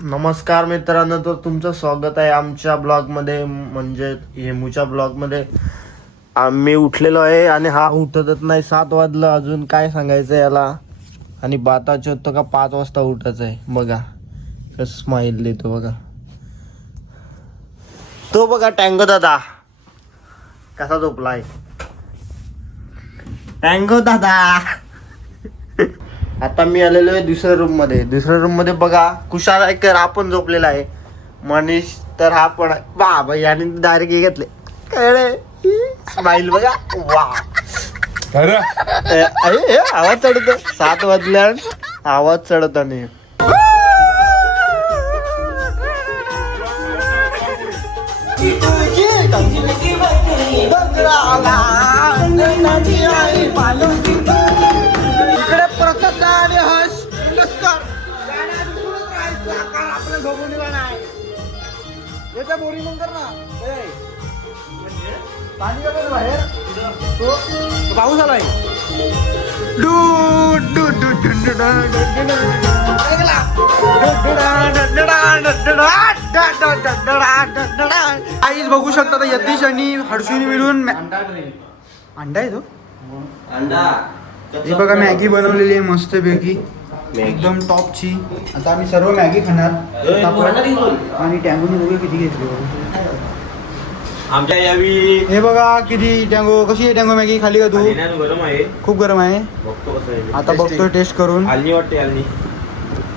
नमस्कार मित्रांनो, तर तुमचं स्वागत आहे आमच्या ब्लॉगमध्ये, म्हणजे हेमूच्या ब्लॉगमध्ये. आम्ही उठलेलो आहे आणि हा उठतच नाही. 7 वाजलं, अजून काय सांगायचं याला. आणि बाताचे होतं का 5 वाजता उठायचं आहे. बघा कसं स्माईल देतो बघा. तो बघा टँगो दादा कसा झोपलाय. टँगो दादा. आता मी आलेलो आहे दुसऱ्या रूम मध्ये बघा. कुशाल ऐकर आपण झोपलेला आहे. मनीष तर हा पण बाबा याने डायरेक्ट हे घेतले. स्माईल बघा. वा आवाज चढतो. 7 वाजल्या आवाज चढत नाही. इकडे प्रसाद आणि हर्ष पुरस्कार आपल्या झोपणीला नाही. याच्या बोरी मग कर ना. पाणी वगैरे बाहेर पाऊस आलाय. आईच बघू शकता यतीश आणि हर्षूनी मिळून अंडा आहे तो. हे बघा मॅगी बनवलेली आहे मस्त पैकी एकदम टॉपची. आता आम्ही सर्व मॅगी खाणार आणि टँगोने बघा किती घेतली. आमच्या यावी हे बघा किती टँगो. कशी आहे टँगो मॅगी? खाली का तू? गरम आहे, खूप गरम आहे. बघतो कसं आहे. आता बघतोय टेस्ट करून. आलनी वाटते, आलनी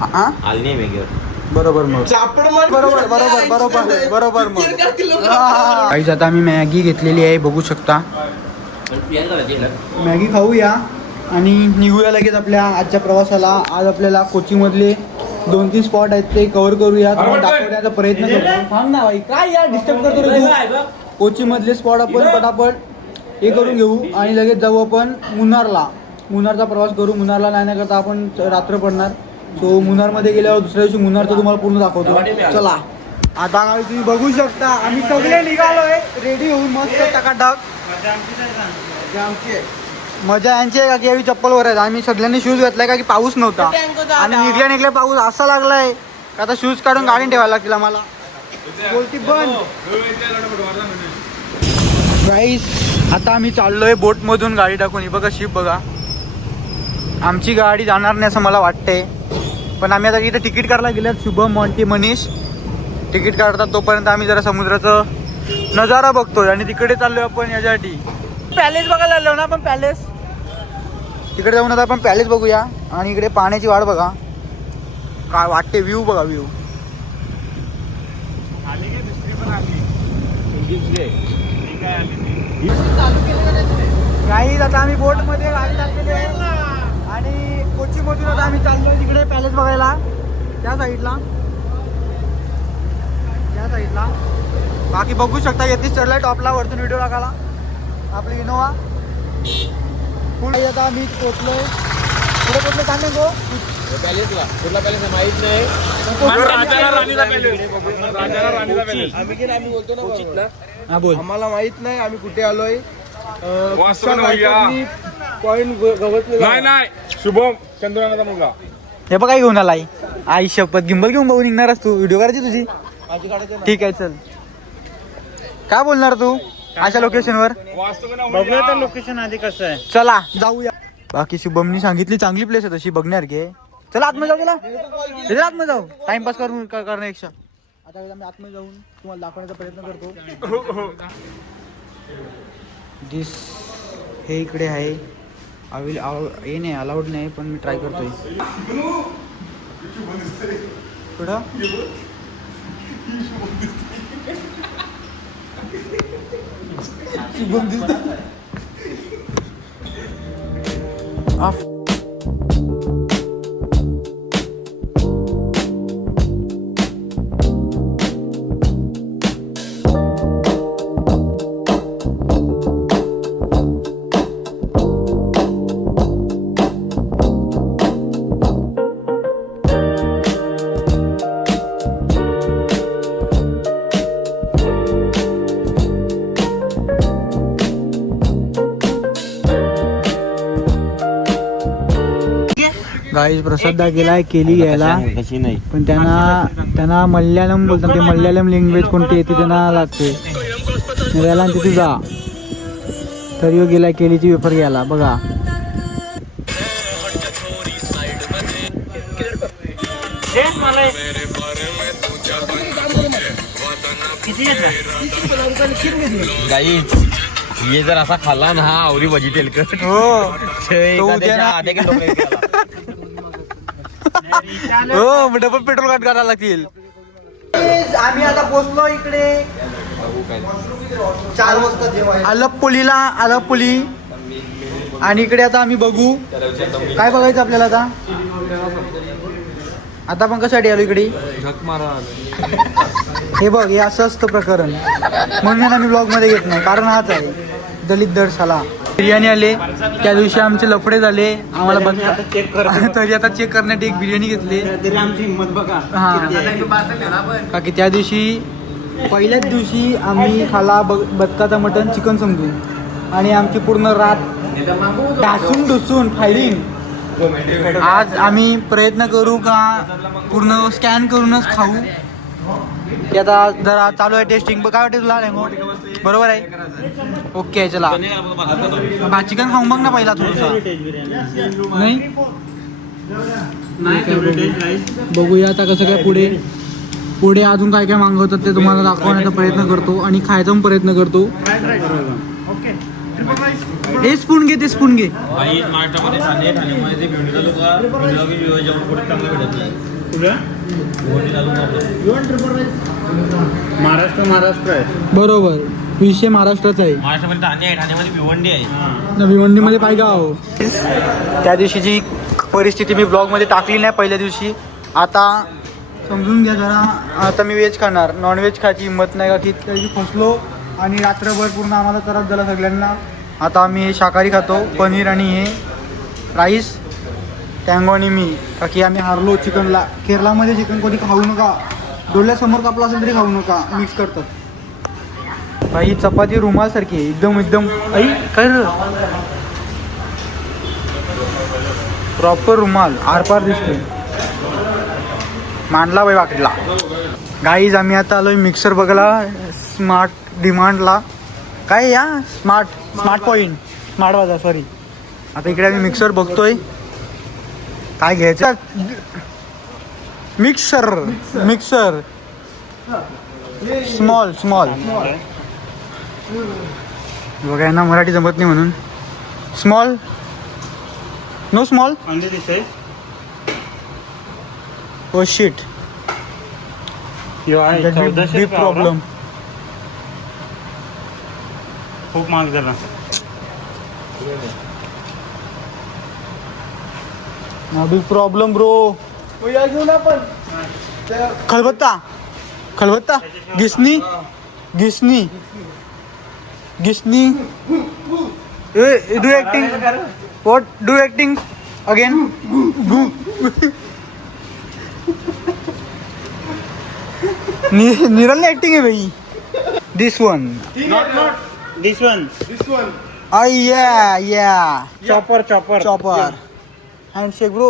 हा आलनी आहे मॅगीवर. बरोबर मग बरोबर बरोबर बरोबर बरोबर मग काहीच. आता आम्ही मॅगी घेतलेली आहे बघू शकता. मॅगी खाऊया आणि निघूया लगेच आपल्या आजच्या प्रवासाला. आज आपल्याला कोचीमधले 2-3 स्पॉट आहेत ते कव्हर करूया. तुम्हाला दाखवण्याचा प्रयत्न करतो. थांब ना भाई, काय यार डिस्टर्ब करतो रे तू. कोचीमधले स्पॉट आपण पटापट हे करून घेऊ आणि लगेच जाऊ आपण मुन्नारला. मुन्नारचा प्रवास करू. मुन्नारला नाही करता आपण रात्र पडणार. सो मुन्नारमध्ये गेल्यावर दुसऱ्या दिवशी मुन्नारचं तुम्हाला पूर्ण दाखवतो. चला आता तुम्ही बघू शकता आम्ही सगळे निघालोय रेडी होऊन मस्त टकाटक. मजा यांची आहे का की यावी चप्पलवर आहेत. आम्ही सगळ्यांनी शूज घातलाय का की पाऊस नव्हता आणि निघल्या पाऊस असा लागलाय का आता शूज काढून गाडीने ठेवायला लागतील आम्हाला. बोलती बंद. गाईस आता आम्ही चाललोय बोट मधून गाडी टाकून. ही बघा शिप बघा. आमची गाडी जाणार नाही असं मला वाटतंय, पण आम्ही आता इथे तिकीट काढायला गेल्यात. शुभम, मॉन्टी, मनीष तिकीट काढतात. तोपर्यंत आम्ही जरा समुद्राचं नजारा बघतोय आणि तिकडे चाललोय आपण याच्यासाठी. पॅलेस बघायला आलो ना आपण. पॅलेस तिकडे जाऊन आता आपण पॅलेस बघूया. आणि इकडे पाण्याची वाट बघा काय वाटते. व्ह्यू बघा व्ह्यू. काही आता आम्ही बोट मध्ये गाडी टाकलेली आहे आणि कोची मधून आता आम्ही चाललोय तिकडे पॅलेस बघायला. त्या साईडला बाकी बघू शकता. यतीश चढलाय टॉपला वरतून व्हिडिओ टाकायला. आपली इनोवा पुढे आता आम्ही पोचलोय. पुढे पोचलो सांग गो पॅलेसला. कुठला पॅलेस माहित नाही. आम्ही बोलतो ना. हा बोल. आम्हाला माहित नाही आम्ही कुठे आलोय. नाही शुभम चंद्रनाचा मुलगा. हे बघा घेऊन आलाय. आई शपथ गिंबल घेऊन बघू निघणारच तू. व्हिडिओ करायची तुझी. ठीक आहे चल. काय बोलणार तू अशा लोकेशनवर? बघूया तर लोकेशन आधी कसं आहे. चला जाऊया. बाकी शुभमनी सांगितली चांगली प्लेस आहे तशी बघण्यासारखी आहे. चला आतमध्ये जाऊ. चला आतमध्ये जाऊ. टाइमपास करण्यापेक्षा आता आम्ही आतमध्ये जाऊन तुम्हाला दाखवण्याचा प्रयत्न करतो. दिस हे इकडे आहे. हे नाही अलाउड नाही पण मी ट्राय करतोय. कुठं शुभम दिसत. गाईज प्रसाद गेलाय केली घ्यायला, तशी नाही. पण त्यांना मल्याळम बोलतात. ते मल्याळम लँग्वेज कोणती येते त्यांना लागते याला, आणि तिथे जा तरी गेलाय केलीची वेफर घ्यायला. बघा गाईच ये जर असा खाल्ला ना हा आवरी भजी तेलकट. हो हो डबल पेट्रोल काट करायला लागतील. आम्ही आता पोहोचलो इकडे 4 वाजता जेवण अलपपुली आणि इकडे आता आम्ही बघू काय बघायचं आपल्याला. आता आपण कशासाठी आलो इकडे. हे बघ हे असं असतं प्रकरण, म्हणून आम्ही ब्लॉग मध्ये घेत नाही. कारण हाच आहे दलित दर्शाला. बिर्याणी आले त्या दिवशी आमचे लफडे झाले, आम्हाला तरी आता चेक करण्यासाठी एक बिर्याणी घेतली. हा की त्या दिवशी पहिल्याच दिवशी आम्ही खाला बदकाचा मटण चिकन समजून, आणि आमची पूर्ण रात ढासून ढुसून फायरिंग. आज आम्ही प्रयत्न करू का पूर्ण स्कॅन करूनच खाऊ. की आता जरा चालू आहे टेस्टिंग. काय वाटते तुला लेंगो? बरोबर आहे. ओके चला चिकन खाऊन बघ ना पहिला थोडंसं. नाही बघूया आता कसं काय पुढे अजून काय काय मागवतात ते तुम्हाला दाखवण्याचा प्रयत्न करतो आणि खायचा पण प्रयत्न करतो. हे स्पून घे, ते स्पून घे. महाराष्ट्र आहे. बरोबर, विषय महाराष्ट्राचा आहे. महाराष्ट्रामध्ये ठाणे आहे, ठाण्यामध्ये भिवंडी आहे. भिवंडीमध्ये पायगाव. त्या दिवशीची परिस्थिती मी ब्लॉग मध्ये टाकली नाही पहिल्या दिवशी. आता समजून घ्या जरा. आता मी व्हेज खाणार, नॉन व्हेज खायची हिंमत नाही का की त्या दिवशी फसलो आणि रात्रभर पूर्ण आम्हाला त्रास झाला सगळ्यांना. आता आम्ही हे शाकाहारी खातो, पनीर आणि हे राईस, टँगो आणि मी, का की आम्ही हारलो चिकनला. केरळामध्ये चिकन कधी खाऊ नका, डोळ्यासमोर कापला असेल तरी खाऊ नका, मिक्स करतात. भाई चपाती रुमाल सारखी एकदम आई काय प्रॉपर रुमाल आरपार दिसतोय. मांडला बाई वाकडला. गाईज आम्ही आता आलोय मिक्सर बघायला स्मार्ट डिमांडला. काय या स्मार्ट पॉईंट स्मार्ट बाजार सॉरी. आता इकडे आम्ही मिक्सर बघतोय काय घ्यायचं. मिक्सर स्मॉल बघा यांना मराठी जमत नाही म्हणून. Small no small oh shit big problem. खूप महाग झाला. Big problem bro. खलबत्ता घिसनी do acting. What do acting again. निरल ऍक्टिंग आहे भाई. This one This one. yeah chopper handshake bro.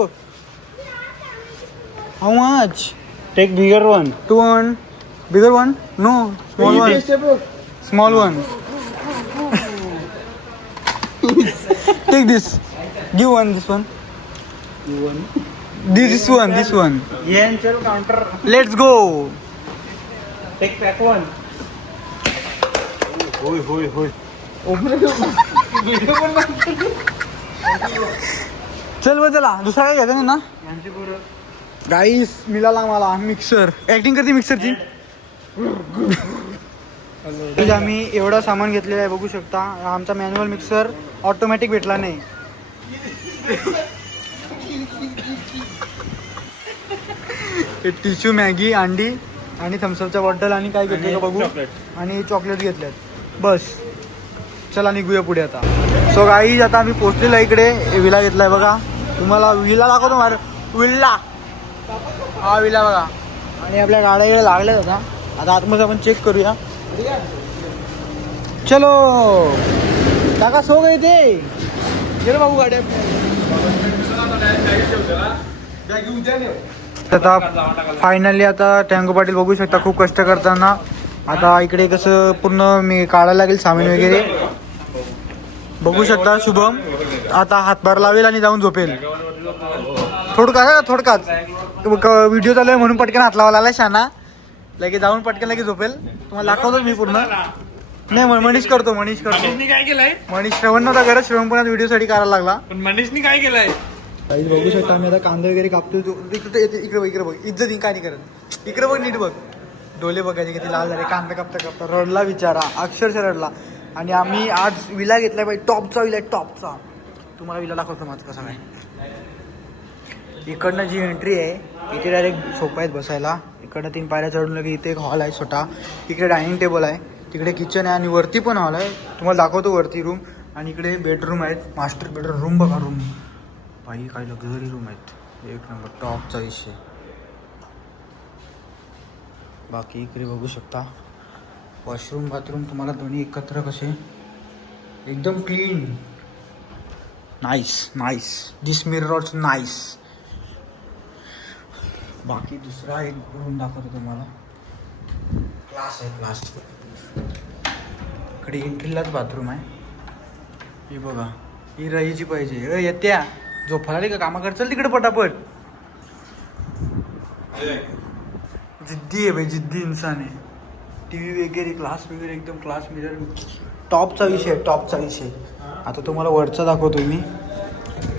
How much? Take bigger one. Bigger one? No, small one. Take this. Give one this one. This one. Yeah, counter. Let's go. Take pack one. होय. चला दुसरा काय घ्यायचं ना. गाईस मिळाला मला mixer. Acting करते मिक्सरची. आम्ही एवढं सामान घेतलेलं आहे बघू शकता. आमचा मॅन्युअल मिक्सर ऑटोमॅटिक भेटला नाही. टिश्यू मॅगी अंडी आणि थम्सअपच्या बॉटल आणि काय घेतलं का बघू. आणि चॉकलेट घेतल्यात बस. चला निघूया पुढे आता. सो गाईज आता आम्ही पोहोचलेलो इकडे. विला घेतलाय बघा. तुम्हाला विला दाखवतो विल्ला. हा विला बघा. आणि आपल्या गाड्या लागल्यात आता आतमध्ये आपण चेक करूया. चलो काका सो गए ते. चलो बाबू गाड्या आता फायनली आता टँगो पाटील बघू शकता खूप कष्ट करताना. आता इकडे कसं पूर्ण मी काढायला लागेल सामान वगैरे बघू शकता. शुभम आता हातभार लावेल आणि जाऊन झोपेल. थोडकाच व्हिडिओ चालू आहे म्हणून पटकन हात लावा लागला शाना. लगे जाऊन पटकन लगे झोपेल. तुम्हाला दाखवतो मी पूर्ण. नाही मनीष करतो. काय केलंय मनीष श्रवण नव्हता करत. श्रवण पण व्हिडिओसाठी करायला लागला. पण मनीषनी काय केलंय काही बघू शकता आम्ही आता कांदा वगैरे कापतो. इकडे बघ इज्जत काय नाही करत. इकडे बघ नीट बघ. डोले बघायचे किती लाल झाले. कांदा कापता रडला बिचारा. अक्षरशः रडला. आणि आम्ही आज विला घेतलाय बाई. टॉपचा विला टॉपचा. तुम्हाला विला दाखवतो माझं कसा काय. इकडनं जी एंट्री आहे इथे डायरेक्ट सोफा आहेत बसायला. इकडनं 3 पायऱ्या चढून लगे इथे एक हॉल आहे छोटा. इकडे डायनिंग टेबल आहे. तिकडे किचन आहे आणि वरती पण हॉल आहे. तुम्हाला दाखवतो वरती रूम. आणि इकडे बेडरूम आहेत. Master bedroom. रूम बघा रूम. बाई काही लक्झरी रूम आहेत. एक नंबर टॉपचा विषय. बाकी इकडे बघू शकता वॉशरूम बाथरूम तुम्हाला दोन्ही एकत्र कसे एकदम क्लीन. नाईस. दिस मिरर ऑल्सो नाईस. बाकी दुसरा एक रूम दाखवतो तुम्हाला. क्लास आहे. इकडे एंट्रीलाच बाथरूम आहे. ही बघा ही राहीची पाहिजे. येत्या झोपायला रे का कामा करचाल तिकडे पटापट. जिद्दी आहे भाई. जिद्दी इंसान आहे. TV वगैरे क्लास वगैरे एकदम क्लास मिरर. टॉपचा विषय. आता तुम्हाला वरचा दाखवतो मी.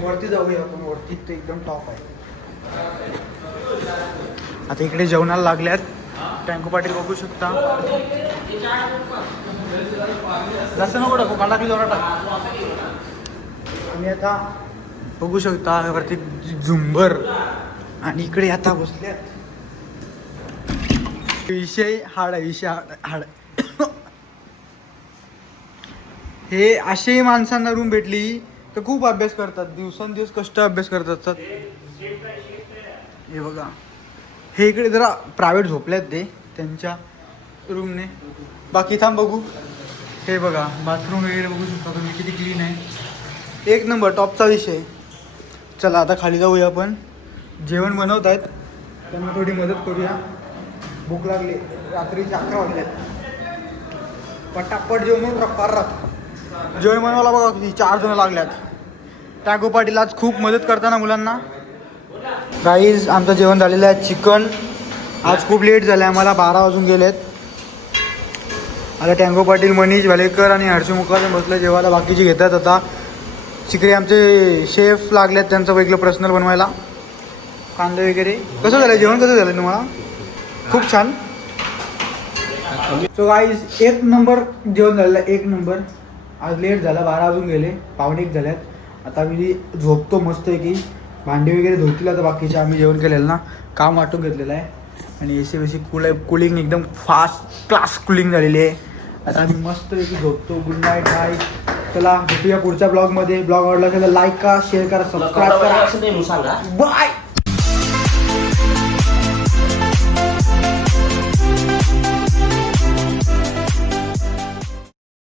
वरती जाऊया आपण. वरती तर एकदम टॉप आहे. आता इकडे जेवणाला लागल्यात. टँको पाटील बघू शकता. जास्त नको टाकू. कांदा टाकली दोन टाक. आणि आता बघू शकता वरती झुंबर. आणि इकडे आता बसल्यात. विषय हाड. हे असे माणसांना रूम भेटली तर खूप अभ्यास करतात. दिवसेंदिवस कष्ट अभ्यास करतात. हे बघा हे इकडे जरा प्रायव्हेट झोपल्यात ते त्यांच्या रूमने. बाकी थांब बघू. हे बघा बाथरूम वगैरे बघू शकता तुम्ही किती क्लीन आहे. एक नंबर टॉपचा विषय. चला आता खाली जाऊया आपण. जेवण बनवत आहेत त्यांना थोडी मदत करूया. भूक लागली. रात्रीचे 11 वाजले. पटापट जेवण परत जेवण बनवायला बघा किती 4 जण लागल्यात. टँको पाटील आज खूप मदत करताना मुलांना. गाईज आमचं जेवण झालेलं आहे. चिकन. आज खूप लेट झालं आहे आम्हाला. 12 वाजून गेलेत. आता टँको पाटील मनीष भालेकर आणि हर्षू मुखर्जी बसले जेवायला. बाकीचे घेतात आता. तिकडे आमचे शेफ लागलेत त्यांचं वेगळं पर्सनल बनवायला. कांदे वगैरे. कसं झालं जेवण. कसं झालं तुम्हाला. खूप छान. सो गाईज एक नंबर जेवण झालेलं आहे. एक नंबर. आज लेट झाला. 12 वाजून गेले. 1:15 झाल्यात. आता मी झोपतो मस्त आहे की. भांडी वगैरे धुतील आता बाकीचे. आम्ही जेवण केलेलं ना काम वाटून घेतलेलं आहे. आणि AC कूल आहे. कुलिंग एकदम फास्ट क्लास कुलिंग झालेली आहे. आता आम्ही मस्त आहे की झोपतो. Good night bye. चला भेटूया पुढच्या ब्लॉगमध्ये. ब्लॉग आवडला असेल तर लाईक करा, शेअर करा, सबस्क्राईब करा. बाय.